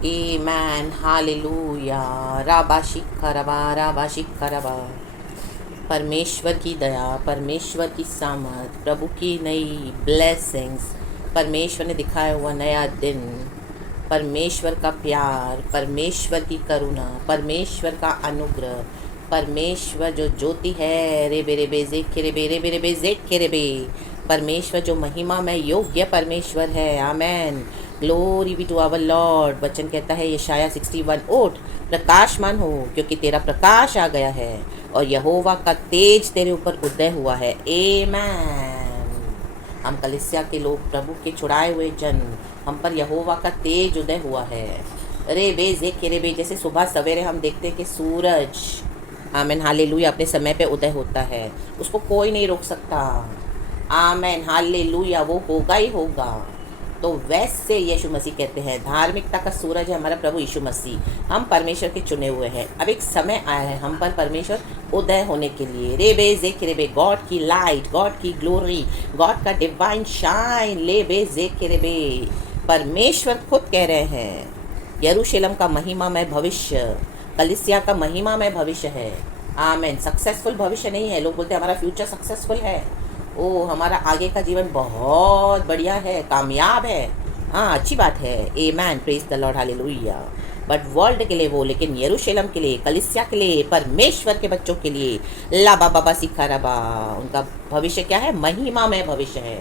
Amen. Hallelujah. राबा शिखरबा राबा शिखरबा। परमेश्वर की दया, परमेश्वर की सामर्थ, प्रभु की नई ब्लेसिंग्स, परमेश्वर ने दिखाया हुआ नया दिन, परमेश्वर का प्यार, परमेश्वर की करुणा, परमेश्वर का अनुग्रह, परमेश्वर जो ज्योति है, रे बे जेक रे बे, परमेश्वर जो महिमा में योग्य परमेश्वर है। Amen. Glory be to our Lord. वचन कहता है यशाया 61, उठ प्रकाशमान हो क्योंकि तेरा प्रकाश आ गया है और यहोवा का तेज तेरे ऊपर उदय हुआ है। आमेन। हम कलीसिया के लोग, प्रभु के छुड़ाए हुए जन, हम पर यहोवा का तेज उदय हुआ है। रे बे जेक रे बे, जैसे सुबह सवेरे हम देखते हैं कि सूरज, आमेन हालेलुया, अपने समय पे उदय होता है, उसको कोई नहीं रोक सकता। आमेन हालेलुया, वो होगा ही होगा। तो वैसे यीशु मसीह कहते हैं धार्मिकता का सूरज है हमारा प्रभु यीशु मसीह। हम परमेश्वर के चुने हुए हैं। अब एक समय आया है हम पर परमेश्वर उदय होने के लिए। रे बे जेक रे बे, गॉड की लाइट, गॉड की ग्लोरी, गॉड का डिवाइन शाइन। ले बे जेक रे बे, परमेश्वर खुद कह रहे हैं यरूशलेम का महिमामय भविष्य, कलीसिया का महिमामय भविष्य है। आमेन। सक्सेसफुल भविष्य नहीं है। लोग बोलते हैं हमारा फ्यूचर सक्सेसफुल है, ओ हमारा आगे का जीवन बहुत बढ़िया है, कामयाब है। हाँ, अच्छी बात है। Amen, praise the Lord, hallelujah. But world के लिए वो, लेकिन यरूशलेम के लिए, कलीसिया के लिए, परमेश्वर के बच्चों के लिए लाबा बाबा सिखा रबा, उनका भविष्य क्या है? महिमा में भविष्य है,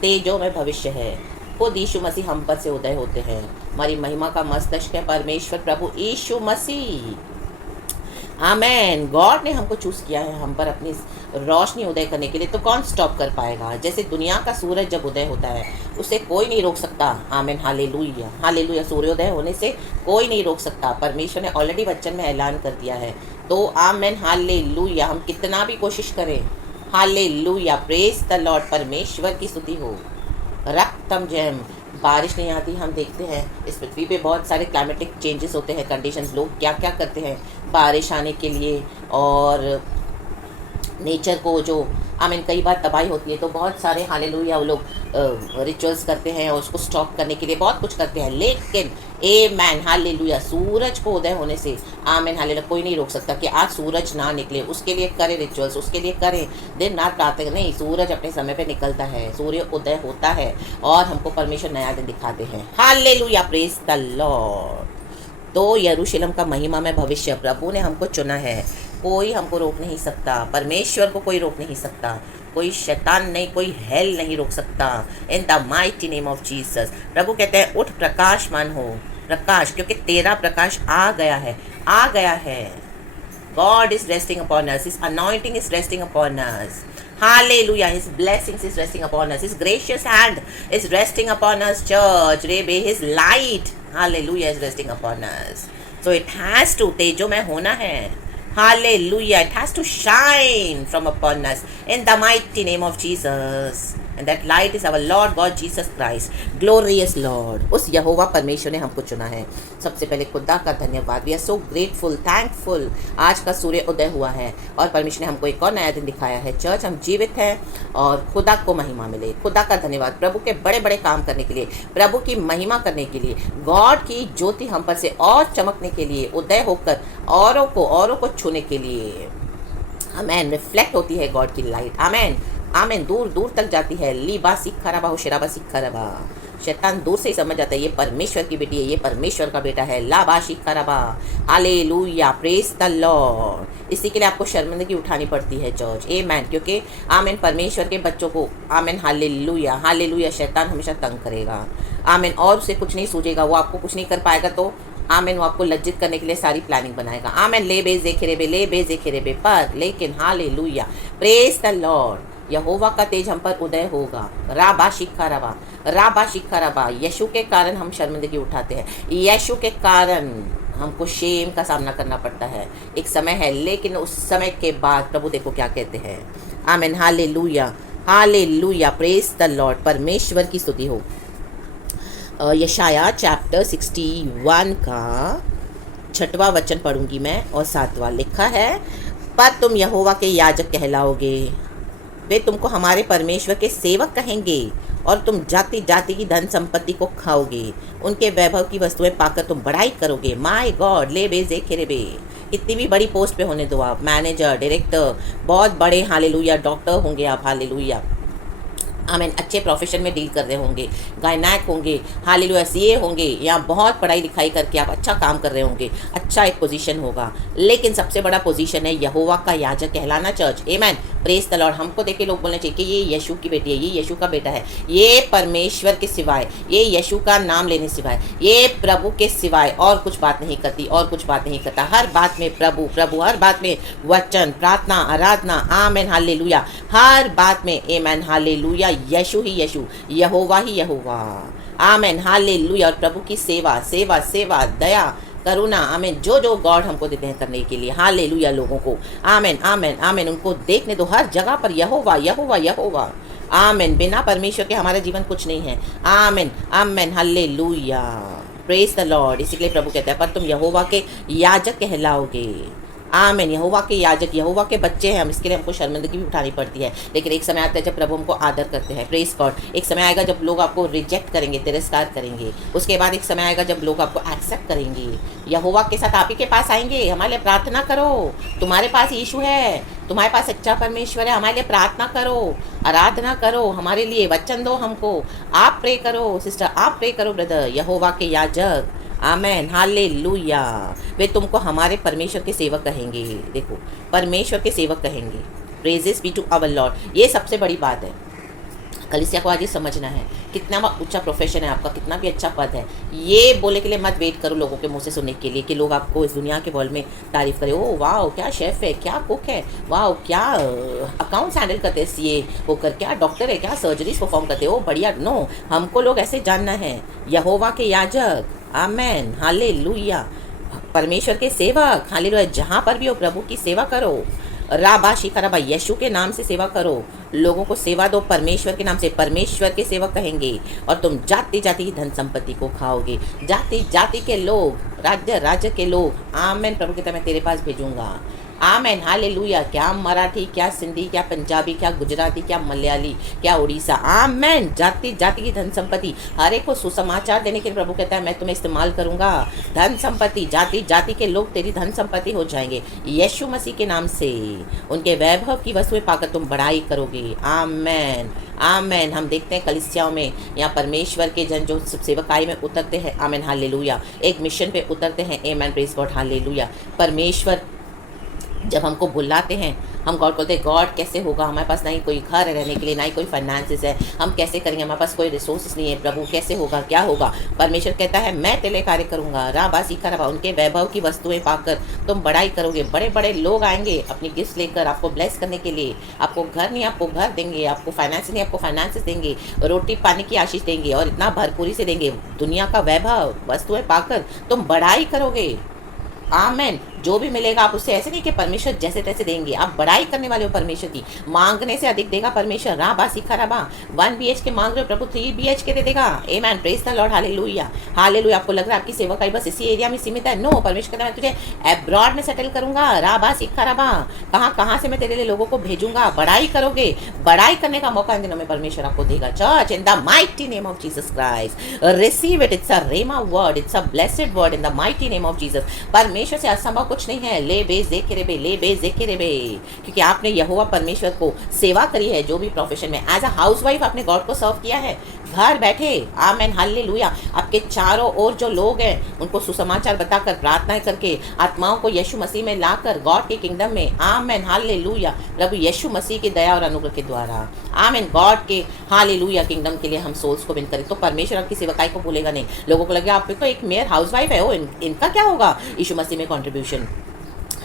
तेजों में भविष्य है। खुद यीशु मसीह हम पर से उदय होते हैं। हमारी महिमा का मस्तक है परमेश्वर प्रभु यीशु मसीह। आमेन। गॉड ने हमको चूज़ किया है हम पर अपनी रोशनी उदय करने के लिए, तो कौन स्टॉप कर पाएगा? जैसे दुनिया का सूरज जब उदय होता है उसे कोई नहीं रोक सकता। Amen hallelujah, hallelujah. सूर्योदय होने से कोई नहीं रोक सकता। परमेश्वर ने ऑलरेडी वचन में ऐलान कर दिया है। तो आमेन हालेलुया, हम कितना भी कोशिश करें, हालेलुया, प्रेज द लॉर्ड, परमेश्वर की स्तुति हो। रक्तम जयम। बारिश नहीं आती, हम देखते हैं इस पृथ्वी पे बहुत सारे क्लाइमेटिक चेंजेस होते हैं, कंडीशंस, लोग क्या क्या करते हैं बारिश आने के लिए, और नेचर को जो आमीन कई बार तबाही होती है तो बहुत सारे हालेलुया वो लोग रिचुअल्स करते हैं और उसको स्टॉप करने के लिए बहुत कुछ करते हैं। लेकिन आमेन हालेलुया, सूरज को उदय होने से आमीन हालेलुया कोई नहीं रोक सकता कि आज सूरज ना निकले। उसके लिए करें रिचुअल्स, उसके लिए करें दिन रात प्रार्थना, नहीं, सूरज अपने समय पे निकलता है, सूर्य उदय होता है और हमको परमेश्वर नया दिन दिखाते हैं। Hallelujah, praise the Lord. तो यरूशलेम का महिमा में भविष्य, प्रभु ने हमको चुना है, कोई हमको रोक नहीं सकता। परमेश्वर को कोई रोक नहीं सकता, कोई शैतान नहीं, कोई हेल नहीं रोक सकता। In the mighty name of Jesus. प्रभु कहते हैं उठ प्रकाशमान हो, प्रकाश, क्योंकि तेरा प्रकाश आ गया है, आ गया है। God is resting upon us. His anointing is resting upon us. Hallelujah. His blessings is resting upon us. His gracious hand is resting upon us, church. Rebe, His light, hallelujah, is resting upon us. So it has to, तेजों में होना है। Hallelujah. It has to shine from upon us in the mighty name of Jesus. And that light is our Lord God Jesus Christ. Glorious Lord. उस यहोवा परमेश्वर ने हमको चुना है। सबसे पहले खुदा का धन्यवाद। We are so grateful, thankful। आज का सूर्य उदय हुआ है और परमेश्वर ने हमको एक और नया दिन दिखाया है। चर्च, हम जीवित हैं और खुदा को महिमा मिले। खुदा का धन्यवाद प्रभु के बड़े बड़े काम करने के लिए, प्रभु की महिमा करने के लिए, गॉड की ज्योति हम पर से और चमकने के लिए, उदय होकर औरों को छूने के लिए। आमेन। रिफ्लेक्ट होती है गॉड की लाइट। आमेन, आमेन। दूर दूर तक जाती है। लीबा सिखरबा हो शराबा सिखरबा। शैतान दूर से ही समझ जाता है ये परमेश्वर की बेटी है, ये परमेश्वर का बेटा है। लाबा शिखरबा, हालेलुया, प्रेज द लॉर्ड। इसी के लिए आपको शर्मिंदगी उठानी पड़ती है चर्च। आमेन। क्योंकि आमेन परमेश्वर के बच्चों को, आमेन हालेलुया, हालेलुया, शैतान हमेशा तंग करेगा। आमेन। और उसे कुछ नहीं सूझेगा, वो आपको कुछ नहीं कर पाएगा। तो आमेन, वो आपको लज्जित करने के लिए सारी प्लानिंग बनाएगा। आमेन। ले बेजे खेरेबे, पर लेकिन हालेलुया, प्रेज द लॉर्ड, यहोवा का तेज हम पर उदय होगा। राबा शिखा रबा। यीशु के कारण हम शर्मिंदगी उठाते हैं, यीशु के कारण हमको शेम का सामना करना पड़ता है। एक समय है, लेकिन उस समय के बाद प्रभु देखो क्या कहते हैं। Amen hallelujah, hallelujah, praise the Lord, परमेश्वर की स्तुति हो। यशाया चैप्टर 61 का 6वां वचन पढ़ूंगी मैं और 7वां। लिखा है, पर तुम यहोवा के याजक कहलाओगे, वे तुमको हमारे परमेश्वर के सेवक कहेंगे और तुम जाति जाति की धन संपत्ति को खाओगे, उनके वैभव की वस्तुएं पाकर तुम बड़ाई करोगे। माय गॉड, ले बे जे खेरे बे, कितनी भी बड़ी पोस्ट पे होने दो आप, मैनेजर, डायरेक्टर, बहुत बड़े, हालेलुया, डॉक्टर होंगे आप, हालेलुया, आमीन, अच्छे प्रोफेशन में डील कर रहे होंगे, गायनाक होंगे, हालेलुया, सीए होंगे, या बहुत पढ़ाई लिखाई करके आप अच्छा काम कर रहे होंगे, अच्छा एक पोजीशन होगा, लेकिन सबसे बड़ा पोजीशन है यहोवा का याजक कहलाना चर्च। आमीन, प्रेज द लॉर्ड। हमको देख के लोग बोलने चाहिए कि ये यीशु की बेटी है, ये यीशु का बेटा है, ये परमेश्वर के सिवाय, ये यीशु का नाम लेने सिवाय, ये प्रभु के सिवाय और कुछ बात नहीं करती, और कुछ बात नहीं करता, हर बात में प्रभु प्रभु, हर बात में वचन, प्रार्थना, आराधना, आमीन, हालेलुया, हर बात में आमीन, हालेलुया, यीशु ही यीशु, यहोवा ही यहोवा, आमीन, हालेलुया, और प्रभु की सेवा सेवा सेवा, दया, करुणा, आमीन, जो जो गॉड हमको देते हैं करने के लिए, हालेलुया, लोगों को, आमीन आमीन आमीन, उनको देखने दो हर जगह पर यहोवा यहोवा यहोवा, आमीन, बिना परमेश्वर के हमारा जीवन कुछ नहीं है, आमीन आमीन, हालेलुया, प्रेज द लॉर्ड। इसी के लिए प्रभु कहता है पर तुम यहोवा के याजक कहलाओगे, आमीन, यहोवा के याजक, यहोवा के बच्चे हैं हम, इसके लिए हमको शर्मिंदगी भी उठानी पड़ती है, लेकिन एक समय आता है जब प्रभु हमको आदर करते हैं, प्रेज गॉड। एक समय आएगा जब लोग आपको रिजेक्ट करेंगे, तिरस्कार करेंगे, उसके बाद एक समय आएगा जब लोग आपको एक्सेप्ट करेंगे, यहोवा के साथ आप ही के पास आएंगे, हमारे लिए प्रार्थना करो, तुम्हारे पास यीशु है, तुम्हारे पास सच्चा परमेश्वर है, हमारे लिए प्रार्थना करो, आराधना करो, हमारे लिए वचन दो हमको, आप प्रे करो सिस्टर, आप प्रे करो ब्रदर, यहोवा के याजक, आमेन, हालेलुया, वे तुमको हमारे परमेश्वर के सेवक कहेंगे, देखो परमेश्वर के सेवक कहेंगे, praises be to our Lord. ये सबसे बड़ी बात है, कलीसिया को आज ये समझना है, कितना ऊंचा प्रोफेशन है आपका, कितना भी अच्छा पद है, ये बोलने के लिए मत वेट करो लोगों के मुंह से सुनने के लिए कि लोग आपको इस दुनिया के वर्ल्ड में तारीफ करें, ओ वाह क्या शेफ़ है, क्या कुक है, वाह क्या अकाउंट्स हैंडल करते हैं, सीए होकर, क्या डॉक्टर है, क्या सर्जरीज परफॉर्म करते हो, बढ़िया। नो, हमको लोग ऐसे जानना है, यहोवा के याजक, आमेन, हालेलुया, परमेश्वर के सेवक, हालेलुया, जहाँ पर भी हो प्रभु की सेवा करो, राबा शिखराबा, यीशु के नाम से सेवा करो, लोगों को सेवा दो परमेश्वर के नाम से, परमेश्वर के सेवक कहेंगे, और तुम जाति जाति की धन संपत्ति को खाओगे, जाति जाति के लोग, राज्य राज्य के लोग, आमेन, प्रभु कहता है मैं तेरे पास भेजूंगा, आमेन, हालेलुया, क्या मराठी, क्या सिंधी, क्या पंजाबी, क्या गुजराती, क्या मलयाली, क्या उड़ीसा, आमेन, जाति जाति की धन संपत्ति, हर एक को सुसमाचार देने के लिए प्रभु कहता है मैं तुम्हें इस्तेमाल करूंगा, धन संपत्ति, जाति जाति के लोग तेरी धन संपत्ति हो जाएंगे, यीशु मसीह के नाम से, उनके वैभव की वस्तुएं पाकर तुम बड़ाई करोगे, आमेन आमेन। हम देखते हैं कलीसियाओं में यहाँ परमेश्वर के जन जो सेवकाई में उतरते हैं, आमेन, हालेलुया, एक मिशन पे उतरते हैं, आमेन, प्रेज गॉड, हालेलुया, परमेश्वर जब हमको बुलाते हैं, हम गॉड बोलते हैं गॉड कैसे होगा, हमारे पास ना ही कोई घर है रहने के लिए, ना ही कोई फाइनेंसेस है, हम कैसे करेंगे, हमारे पास कोई रिसोर्सेज नहीं है, प्रभु कैसे होगा, क्या होगा, परमेश्वर कहता है मैं तेरे कार्य करूँगा, राबा सीखा रबा, उनके वैभव की वस्तुएं पाकर तुम बड़ाई करोगे, बड़े बड़े लोग आएंगे अपनी गिफ्ट लेकर आपको ब्लेस करने के लिए, आपको घर नहीं आपको घर देंगे, आपको फाइनेंस नहीं आपको फाइनेंसेस देंगे, रोटी पानी की आशीष देंगे, और इतना भरपूरी से देंगे, दुनिया का वैभव वस्तुएं पाकर तुम बड़ाई करोगे, आमेन। जो भी मिलेगा आप उससे ऐसे नहीं कि परमेश्वर जैसे तैसे देंगे, आप बड़ाई करने वाले हो परमेश्वर की, मांगने से अधिक देगा परमेश्वर, राबा सीखा रबा, 1 BHK मांग रहे हो प्रभु 3 BHK दे देगा, amen, praise the Lord, hallelujah hallelujah. आपको लग रहा है आपकी सेवकाई बस इसी एरिया में सीमित है, नो, परमेश्वर कहता है मैं तुझे एब्रॉड में सेटल करूंगा, राबा सीखा रबा, कहाँ कहाँ से मैं तेरे लिए लोगों को भेजूंगा, बड़ाई करोगे, बड़ाई करने का मौका इन दिनों में परमेश्वर आपको देगा, church, in the mighty name of Jesus Christ, receive it, it's a rhema word, it's a blessed word in the mighty name of Jesus. परमेश्वर से असंभव कुछ नहीं है, ले बेज देखे रे बे, ले बेज देखे रे बे, क्योंकि आपने यहोवा परमेश्वर को सेवा करी है, जो भी प्रोफेशन में एज अ हाउसवाइफ आपने गॉड को सर्व किया है, घर बैठे, आमेन, हालेलुया, आपके चारों ओर जो लोग हैं उनको सुसमाचार बताकर, प्रार्थनाएं करके, आत्माओं को यीशु मसीह में लाकर गॉड के किंगडम में, आमेन, हालेलुया, प्रभु यीशु मसीह की दया और अनुग्रह के द्वारा, आमेन, गॉड के हालेलुया किंगडम के लिए हम सोल्स को विन करें, तो परमेश्वर आपकी सेवकाई को भूलेगा नहीं। लोगों को लगेगा आप तो एक मेयर हाउसवाइफ है, इनका क्या होगा यीशु मसीह में contribution,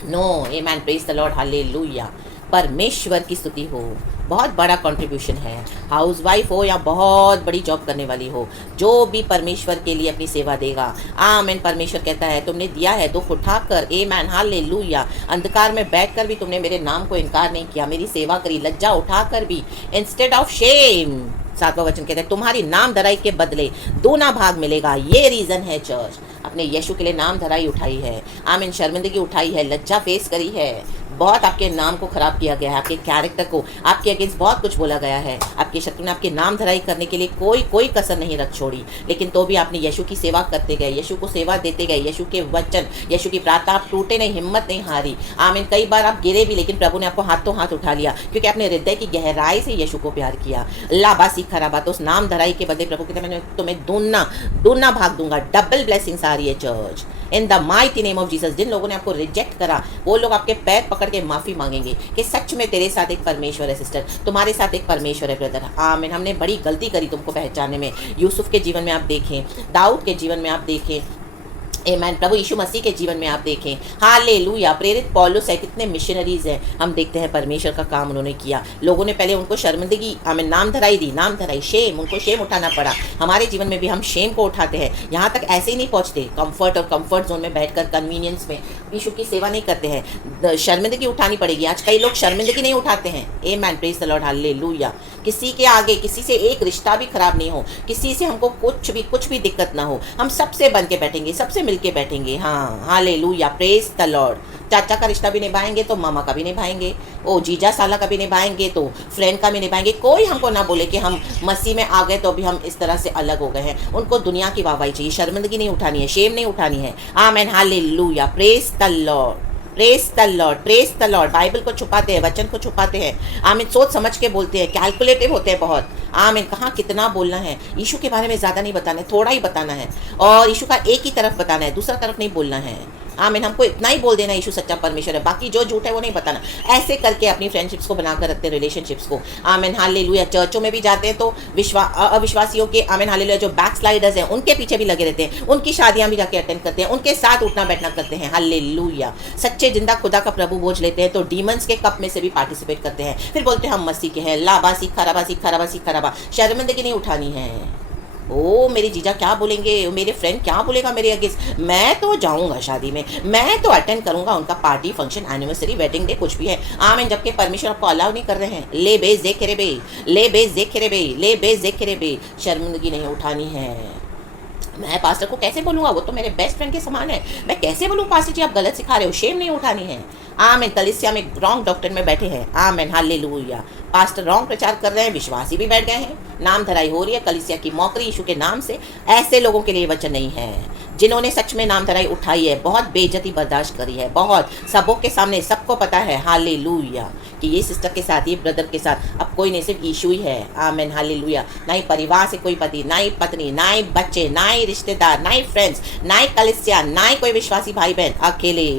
no, amen, praise the Lord, hallelujah, परमेश्वर की स्तुति हो, बहुत बड़ा कंट्रीब्यूशन है, हाउसवाइफ हो या बहुत बड़ी जॉब करने वाली हो, जो भी परमेश्वर के लिए अपनी सेवा देगा, आमेन, परमेश्वर कहता है तुमने दिया है दुख उठाकर, आमेन, हालेलुया, अंधकार में बैठकर भी तुमने मेरे नाम को इनकार नहीं किया, मेरी सेवा करी, लज्जा उठाकर भी, इंस्टेड ऑफ शेम, 7वां वचन कहता है तुम्हारी नाम धराई के बदले दोना भाग मिलेगा, ये रीज़न है चर्च, अपने यीशु के लिए नाम धराई उठाई है, आमीन, शर्मिंदगी उठाई है, लज्जा फेस करी है, बहुत आपके नाम को खराब किया गया है, आपके कैरेक्टर को, आपके अगेंस्ट बहुत कुछ बोला गया है। आपके शत्रु ने आपके नाम धराई करने के लिए कोई कसर नहीं रख छोड़ी, लेकिन तो भी आपने यीशु की सेवा करते गए, यीशु को सेवा देते गए, यीशु के वचन, यीशु की प्रार्थना, आप टूटे नहीं, हिम्मत नहीं हारी। आमीन। कई बार आप गिरे भी, लेकिन प्रभु ने आपको हाथों हाथ उठा लिया, क्योंकि आपने हृदय की गहराई से यीशु को प्यार किया। लाबा सीखा रबा, तो उस नाम धराई के बदले प्रभु कहते मैंने तुम्हें दूना भाग दूंगा। डबल ब्लेसिंग्स आ रही है church, in the mighty name of Jesus. जिन लोगों ने आपको रिजेक्ट करा, वो लोग आपके पैर पकड़ के माफी मांगेंगे कि सच में तेरे साथ एक परमेश्वर है सिस्टर, तुम्हारे साथ एक परमेश्वर है ब्रदर। आमीन। हमने बड़ी गलती करी तुमको पहचानने में। यूसुफ के जीवन में आप देखें, दाऊद के जीवन में आप देखें, आमीन, प्रभु यीशु मसीह के जीवन में आप देखें, हालेलुया। प्रेरित पौलुस है, कितने मिशनरीज हैं, हम देखते हैं परमेश्वर का काम उन्होंने किया। लोगों ने पहले उनको शर्मिंदगी, आमीन, नाम धराई दी, नाम धराई, शेम, उनको शेम उठाना पड़ा। हमारे जीवन में भी हम शेम को उठाते हैं। यहाँ तक ऐसे ही नहीं पहुँचते कंफर्ट और कंफर्ट जोन में बैठकर कन्वीनियंस में यीशु की सेवा नहीं करते हैं, शर्मिंदगी उठानी पड़ेगी। आज कई लोग शर्मिंदगी नहीं उठाते हैं। आमीन, प्रेज द लॉर्ड, हालेलुया। किसी के आगे किसी से एक रिश्ता भी खराब नहीं हो, किसी से हमको कुछ भी दिक्कत ना हो, हम सबसे बन के बैठेंगे, सबसे मिलके बैठेंगे। हाँ, हालेलुया, प्रेज द लॉर्ड। चाचा का रिश्ता भी निभाएंगे तो मामा का भी निभाएंगे, ओ जीजा साला का भी निभाएंगे तो फ्रेंड का भी निभाएंगे। कोई हमको ना बोले कि हम मसीह में आ गए तो अभी हम इस तरह से अलग हो गए हैं। उनको दुनिया की वाहवाही चाहिए, शर्मिंदगी नहीं उठानी है, शेम नहीं उठानी है। आमीन, hallelujah, praise the Lord, praise the Lord, praise the Lord. Bible को छुपाते हैं, वचन को छुपाते हैं। आमीन, सोच समझ के बोलते हैं, कैलकुलेटिव होते हैं बहुत। आमीन, कहाँ कितना बोलना है, यीशु के बारे में ज़्यादा नहीं बताना है, थोड़ा ही बताना है, और यीशु का एक ही तरफ बताना है, दूसरा तरफ नहीं बोलना है। आमीन, हमको इतना ही बोल देना यीशु सच्चा परमेश्वर है, बाकी जो झूठ है वो नहीं बताना। ऐसे करके अपनी फ्रेंडशिप्स को बनाकर रखते हैं, रिलेशनशिप्स को। आमीन, हालेलुया। चर्चों में भी जाते हैं तो अविश्वासियों के, आमीन, हालेलुया, जो बैक स्लाइडर्स हैं उनके पीछे भी लगे रहते हैं, उनकी शादियां भी जाके अटेंड करते हैं, उनके साथ उठना बैठना करते हैं। हालेलुया। सच्चे जिंदा खुदा का प्रभु बोझ लेते हैं तो डीमंस के कप में से भी पार्टिसिपेट करते हैं, फिर बोलते हैं हम मसीह के हैं। लाबा सीखा रबा, सीखा रबा, सीखा रबा। शर्मिंदगी नहीं उठानी है। ओ मेरे जीजा क्या बोलेंगे, मेरे फ्रेंड क्या बोलेगा मेरे अगेंस्ट, मैं तो जाऊंगा शादी में, मैं तो अटेंड करूंगा उनका party, function, anniversary, wedding day, कुछ भी है। आमीन। जबकि परमेश्वर आपको अलाउ नहीं कर रहे हैं। ले बेज देखे रे बे, ले बेज देखे रे बे, ले बेज देखे रे बे। शर्मिंदगी नहीं उठानी है। मैं पास्टर को कैसे बोलूँगा, वो तो मेरे बेस्ट फ्रेंड के समान है, मैं कैसे बोलूँ पास्टर जी आप गलत सिखा रहे हो। शेम नहीं उठानी है। आमीन। कलीसिया में रॉन्ग डॉक्टर में बैठे हैं। आमीन, हालेलुया। पास्टर रॉन्ग प्रचार कर रहे हैं, विश्वासी भी बैठ गए हैं, नाम धराई हो रही है, कलीसिया की मौकरी यीशु के नाम से। ऐसे लोगों के लिए वचन नहीं है, जिन्होंने सच में नाम धराई उठाई है, बहुत बेइज्जती बर्दाश्त करी है, बहुत सबों के सामने सबको पता है, हालेलुया, कि ये सिस्टर के साथ, ये ब्रदर के साथ अब कोई नहीं, सिर्फ यीशु ही है। आमीन, हालेलुया। ना ही परिवार से कोई पति, ना ही पत्नी, ना ही बच्चे, ना ही रिश्तेदार, ना ही फ्रेंड्स, ना ही कलीसिया, ना ही कोई विश्वासी भाई बहन, अकेले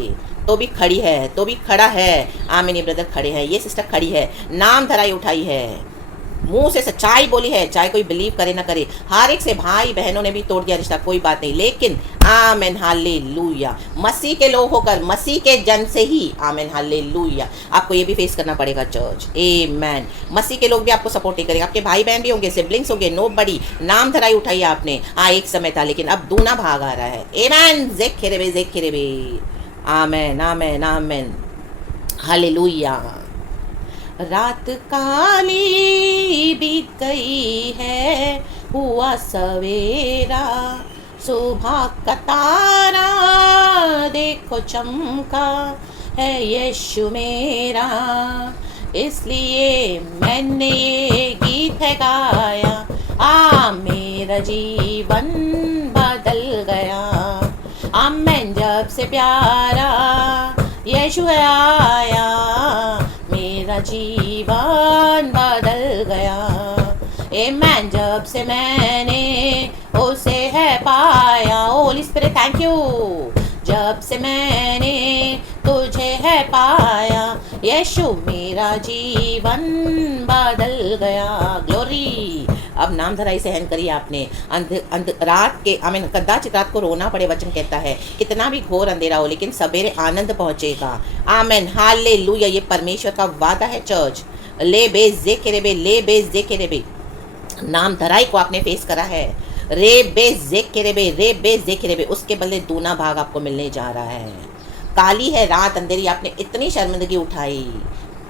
तो भी खड़ी है, तो भी खड़ा है। आमीन, ये ब्रदर खड़े हैं, ये सिस्टर खड़ी है, नाम धराई उठाई है, मुंह से सच्चाई बोली है, चाहे कोई बिलीव करे ना करे। हर एक से भाई बहनों ने भी तोड़ दिया रिश्ता, कोई बात नहीं, लेकिन आमीन, हालेलुया, मसीह के लोग होकर, मसीह के जन से ही, आमीन, हालेलुया, आपको ये भी फेस करना पड़ेगा चर्च। आमीन। मसीह के लोग भी आपको सपोर्ट नहीं करेंगे, आपके भाई बहन भी होंगे, सिबलिंग्स होंगे, नोबडी। नाम धराई उठाई आपने, हाँ एक समय था, लेकिन अब दूना भाग आ रहा है। आमीन, ज़ेखेरेबे, ज़ेखेरेबे। आमीन, आमीन, आमीन, हालेलुया। रात काली बीत गई है, हुआ सवेरा, सुबह का तारा देखो चमका है यीशु मेरा, इसलिए मैंने ये गीत है गाया, मेरा जीवन बदल गया। आमीन। जब से प्यारा यीशु है आया, मेरा जीवन बदल गया। आमीन। जब से मैंने उसे है पाया, होली स्पिरिट थैंक यू। जब से मैंने तुझे है पाया, यीशु मेरा जीवन बदल गया। ग्लोरी। अब नाम धराई सहन करी आपने, रात के, आमीन, कदाचित रात को रोना पड़े, वचन कहता है, कितना भी घोर अंधेरा हो लेकिन सवेरे आनंद पहुंचेगा। आमीन, हालेलुया। ये परमेश्वर का वादा है चर्च। ले बेज ज़ेखेरेबे, ले बेज ज़ेखेरेबे। नाम धराई को आपने फेस करा है, रे बेज ज़ेखेरेबे, रे बेज ज़ेखेरेबे, उसके बदले दूना भाग आपको मिलने जा रहा है। काली है रात अंधेरी, आपने इतनी शर्मिंदगी उठाई।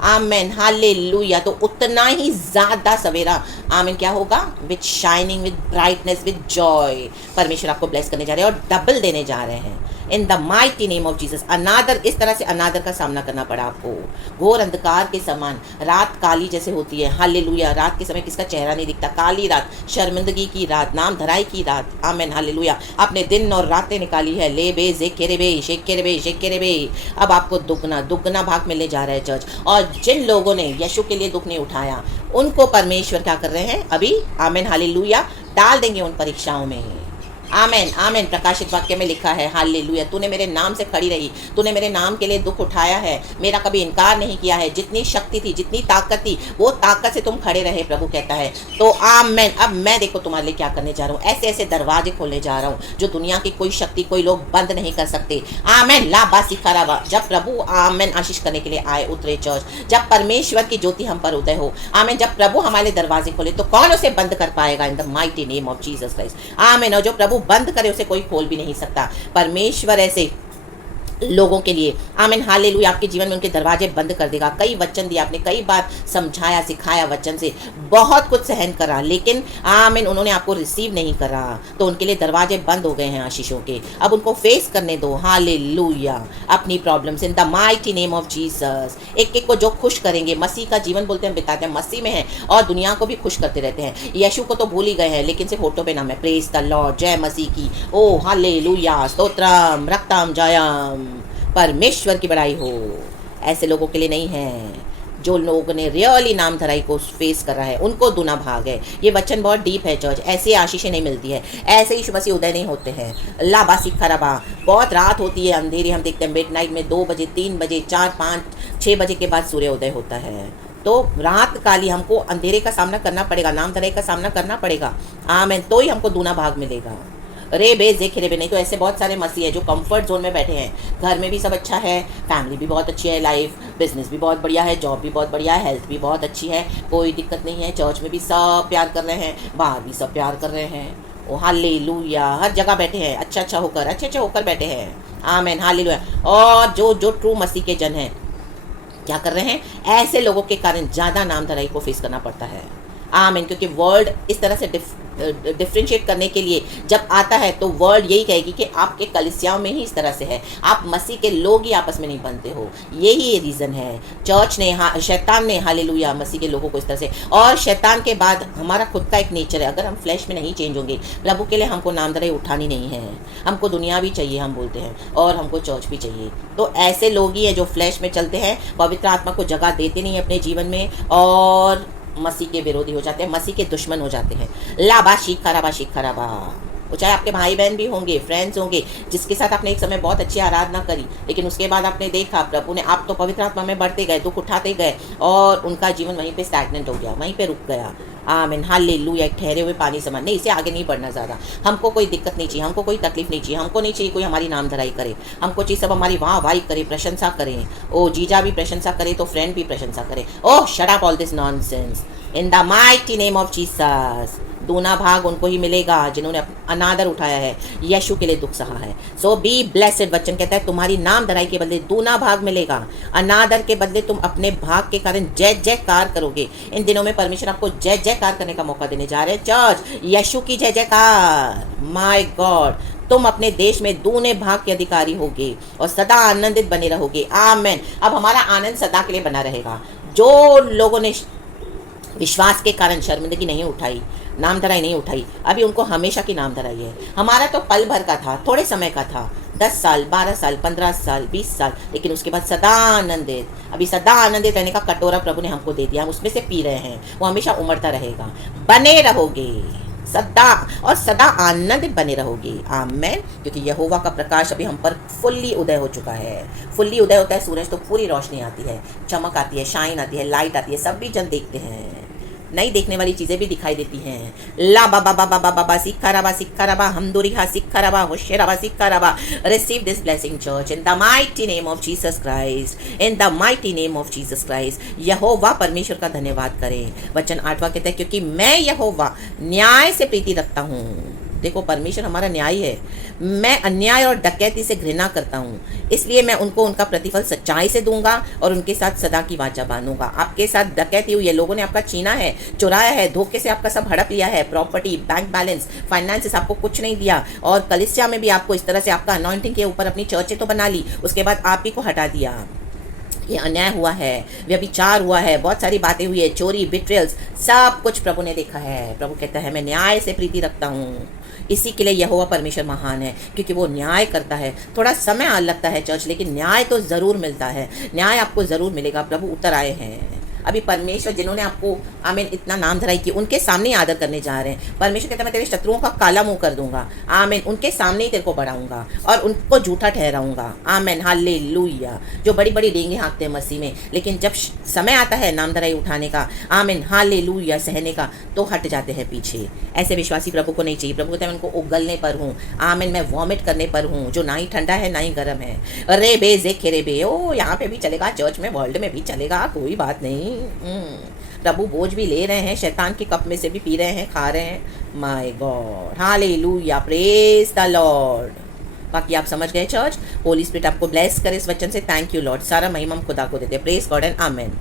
आमीन, हालेलुया। तो उतना ही ज़्यादा सवेरा, आमीन, क्या होगा, with shining, with brightness, with Joy. परमेश्वर आपको ब्लेस करने जा रहे हैं और डबल देने जा रहे हैं। In the mighty name of Jesus. अनादर, इस तरह से अनादर का सामना करना पड़ा आपको, घोर अंधकार के समान, रात काली जैसे होती है। हालेलुया। रात के समय किसका चेहरा नहीं दिखता, काली रात, शर्मिंदगी की रात, नाम धराई की रात। Amen hallelujah. आपने दिन और रातें निकाली है। ले बे जेकेरे बे शेकेरे बे शेकेरे बे। अब आपको दुगना दुगना भाग मिलने जा रहा है चर्च। और जिन लोगों ने यीशु के लिए दुख नहीं उठाया उनको परमेश्वर क्या कर रहे हैं अभी, आमेन हालेलुया, डाल देंगे उन परीक्षाओं में। आमेन आमेन। प्रकाशित वाक्य में लिखा है हालेलुया, तूने मेरे नाम से खड़ी रही, तूने मेरे नाम के लिए दुख उठाया है, मेरा कभी इनकार नहीं किया है। जितनी शक्ति थी, जितनी ताकत थी, वो ताकत से तुम खड़े रहे, प्रभु कहता है। तो आमेन। अब मैं देखो तुम्हारे लिए क्या करने जा रहा हूँ, ऐसे ऐसे दरवाजे खोलने जा रहा हूँ जो दुनिया की कोई शक्ति, कोई लोग बंद नहीं कर सकते। आमेन। ला बा सिखाराबा। जब प्रभु आमेन आशीष करने के लिए आए उतरे चर्च, जब परमेश्वर की ज्योति हम पर उदय हो, आमेन, जब प्रभु हमारे दरवाजे खोले तो कौन उसे बंद कर पाएगा, in the mighty name of Jesus Christ. Amen. और जो प्रभु बंद करे उसे कोई खोल भी नहीं सकता। परमेश्वर ऐसे लोगों के लिए, आमीन हालेलुया, आपके जीवन में उनके दरवाजे बंद कर देगा। कई वचन दिया आपने, कई बार समझाया सिखाया वचन से, बहुत कुछ सहन करा, लेकिन आमीन उन्होंने आपको रिसीव नहीं करा, तो उनके लिए दरवाजे बंद हो गए हैं आशीषों के। अब उनको फेस करने दो हालेलुया अपनी problems in the mighty name of Jesus. एक एक को जो खुश करेंगे, मसीह का जीवन बोलते हैं बिताते हैं, मसीह में है और दुनिया को भी खुश करते रहते हैं। यीशु को तो भूल ही गए हैं, लेकिन सिर्फ फोटो पे नाम है। प्रेज द लॉर्ड, जय मसीह की, ओ हालेलुया, स्तोत्रम रक्तम जयम, परमेश्वर की बड़ाई हो। ऐसे लोगों के लिए नहीं है जो लोगों ने रियली नाम धराई को फेस कर रहा है, उनको दूना भाग है। ये वचन बहुत डीप है चर्च, ऐसी आशीषें नहीं मिलती है, ऐसे ही मसीह उदय नहीं होते हैं। लाबा सिखराबा, बहुत रात होती है, अंधेरी, हम देखते हैं मिडनाइट में 2 बजे 3 बजे 4 5 6 बजे के बाद सूर्य उदय होता है। तो रात काली हमको अंधेरे का सामना करना पड़ेगा, नाम धराई का सामना करना पड़ेगा, आमेन, तो ही हमको दूना भाग मिलेगा। रे बे जेखे रे बे। नहीं तो ऐसे बहुत सारे मसीह है जो कंफर्ट जोन में बैठे हैं, घर में भी सब अच्छा है, फैमिली भी बहुत अच्छी है, लाइफ बिजनेस भी बहुत बढ़िया है, जॉब भी बहुत बढ़िया है, हेल्थ भी बहुत अच्छी है, कोई दिक्कत नहीं है, चर्च में भी सब प्यार कर रहे हैं, बाहर भी सब प्यार कर रहे हैं, ओ हालेलुया, हर जगह बैठे हैं, अच्छा अच्छा होकर, अच्छे अच्छे होकर बैठे हैं, आमेन हालेलुया। और जो जो ट्रू मसीह के जन हैं क्या कर रहे हैं, ऐसे लोगों के कारण ज़्यादा नाम धराई को फेस करना पड़ता है, आमीन। क्योंकि वर्ल्ड इस तरह से डिफ्रेंशिएट करने के लिए जब आता है तो वर्ल्ड यही कहेगी कि आपके कलीसियाओं में ही इस तरह से है, आप मसीह के लोग ही आपस में नहीं बनते हो, यही रीज़न है। चर्च ने, शैतान ने हालेलुया मसीह के लोगों को इस तरह से, और शैतान के बाद हमारा खुद का एक नेचर है, अगर हम फ्लैश में नहीं चेंज होंगे, प्रभु के लिए हमको नामधराई उठानी नहीं है, हमको दुनिया भी चाहिए, हम बोलते हैं, और हमको चर्च भी चाहिए। तो ऐसे लोग ही हैं जो फ्लैश में चलते हैं, पवित्र आत्मा को जगह देते नहीं अपने जीवन में, और मसीह के विरोधी हो जाते हैं, मसीह के दुश्मन हो जाते हैं। लाबा शिखराबा शिखराबा। वो चाहे आपके भाई बहन भी होंगे, फ्रेंड्स होंगे, जिसके साथ आपने एक समय बहुत अच्छी आराधना करी, लेकिन उसके बाद आपने देखा प्रभु ने, आप तो पवित्र आत्मा में बढ़ते गए, दुख उठाते गए, और उनका जीवन वहीं पे स्टैग्नेंट हो गया, वहीं पे रुक गया। आमीन हालेलुया। एक ठहरे हुए पानी समान, नहीं, इसे आगे नहीं बढ़ना ज़्यादा, हमको कोई दिक्कत नहीं चाहिए, हमको कोई तकलीफ नहीं चाहिए, हमको नहीं चाहिए कोई हमारी नाम धराई करे, हमको चाहिए सब हमारी वाह वाही करे, प्रशंसा करें। ओ जीजा भी प्रशंसा करे तो फ्रेंड भी प्रशंसा करे। Oh shut up all this nonsense in the mighty name of Jesus. दूना भाग उनको ही मिलेगा जिन्होंने अनादर उठाया है, यीशु के लिए दुख सहा है। सो बी ब्लेसेड। वचन कहता है तुम्हारी नाम धराई के बदले दूना भाग मिलेगा, अनादर के बदले तुम अपने भाग के कारण जय जयकार करोगे। इन दिनों में परमेश्वर आपको जय जयकार करने का मौका देने जा रहे हैं चर्च, यीशु की जय जयकार। माय गॉड, तुम अपने देश में दूने भाग के अधिकारी होगे और सदा आनंदित बने रहोगे, आमेन। अब हमारा आनंद सदा के लिए बना रहेगा। जो लोगों ने विश्वास के कारण शर्मिंदगी नहीं उठाई, नाम धराई नहीं उठाई, अभी उनको हमेशा की नाम धराई है। हमारा तो पल भर का था, थोड़े समय का था, 10 साल 12 साल 15 साल 20 साल, लेकिन उसके बाद सदा आनंदित, अभी सदा आनंदित रहने का कटोरा प्रभु ने हमको दे दिया, हम उसमें से पी रहे हैं, वो हमेशा उमड़ता रहेगा, बने रहोगे सदा, और सदा आनंदित बने रहोगे, आमेन। क्योंकि यहोवा का प्रकाश अभी हम पर फुल्ली उदय हो चुका है। फुल्ली उदय होता है सूरज तो पूरी रोशनी आती है, चमक आती है, शाइन आती है, लाइट आती है, सब भी जन देखते हैं, नई देखने वाली चीज़ें भी दिखाई देती हैं। ला बाबा बाबा बाबा बा सिक्का रबा हमदुरी हा सिक्का रबा होशेराबा सिक्का रबा। Receive this blessing church in the mighty name of Jesus Christ, in the mighty name of Jesus Christ. यहोवा परमेश्वर का धन्यवाद करें। वचन 8वां कहता है क्योंकि मैं यहोवा न्याय से प्रीति रखता हूँ, देखो परमेश्वर हमारा न्यायी है। मैं अन्याय और डकैती से घृणा करता हूँ, इसलिए मैं उनको उनका प्रतिफल सच्चाई से दूंगा और उनके साथ सदा की वाचा बांधूंगा। आपके साथ डकैती हुई है, लोगों ने आपका छीना है, चुराया है, धोखे से आपका सब हड़प लिया है, प्रॉपर्टी, बैंक बैलेंस, फाइनेंसेस, आपको कुछ नहीं दिया। और कलिसिया में भी आपको इस तरह से आपका अनॉइंटिंग के ऊपर अपनी चर्चें तो बना ली, उसके बाद आप ही को हटा दिया। ये अन्याय हुआ है, व्यभिचार हुआ है, बहुत सारी बातें हुई है, चोरी, बिट्रेयल्स, सब कुछ प्रभु ने देखा है। प्रभु कहता है मैं न्याय से प्रीति रखता हूँ। इसी के लिए यहोवा परमेश्वर महान है, क्योंकि वो न्याय करता है। थोड़ा समय लगता है चर्च, लेकिन न्याय तो ज़रूर मिलता है, न्याय आपको ज़रूर मिलेगा। प्रभु उतर आए हैं। अभी परमेश्वर जिन्होंने आपको आमीन इतना नाम धराई की, उनके सामने ही आदर करने जा रहे हैं। परमेश्वर कहता है मैं तेरे शत्रुओं का काला मुंह कर दूंगा, आमीन। उनके सामने ही तेरे को बढ़ाऊंगा और उनको झूठा ठहराऊंगा, आमीन, हालेलुया। जो बड़ी बड़ी डेंगे हाँकते हैं मसीह में, लेकिन जब समय आता है नाम धराई उठाने का, आमीन, हालेलुया, सहने का, तो हट जाते हैं पीछे। ऐसे विश्वासी प्रभु को नहीं चाहिए। प्रभु कहते हैं मैं उनको उगलने पर हूँ, आमीन, मैं वॉमिट करने पर हूँ, जो ना ही ठंडा है ना ही गर्म है। अरे बे जे खेरे बे, ओ यहाँ पे भी चलेगा, चर्च में, वर्ल्ड में भी चलेगा, कोई बात नहीं। प्रभु बोझ भी ले रहे हैं, शैतान के कप में से भी पी रहे हैं, खा रहे हैं। My God, hallelujah, praise the Lord. बाकी आप समझ गए चर्च। होली स्पिरिट आपको ब्लेस करे इस वचन से। Thank you Lord. सारा महिमा हम खुदा को देते हैं। Praise God and amen.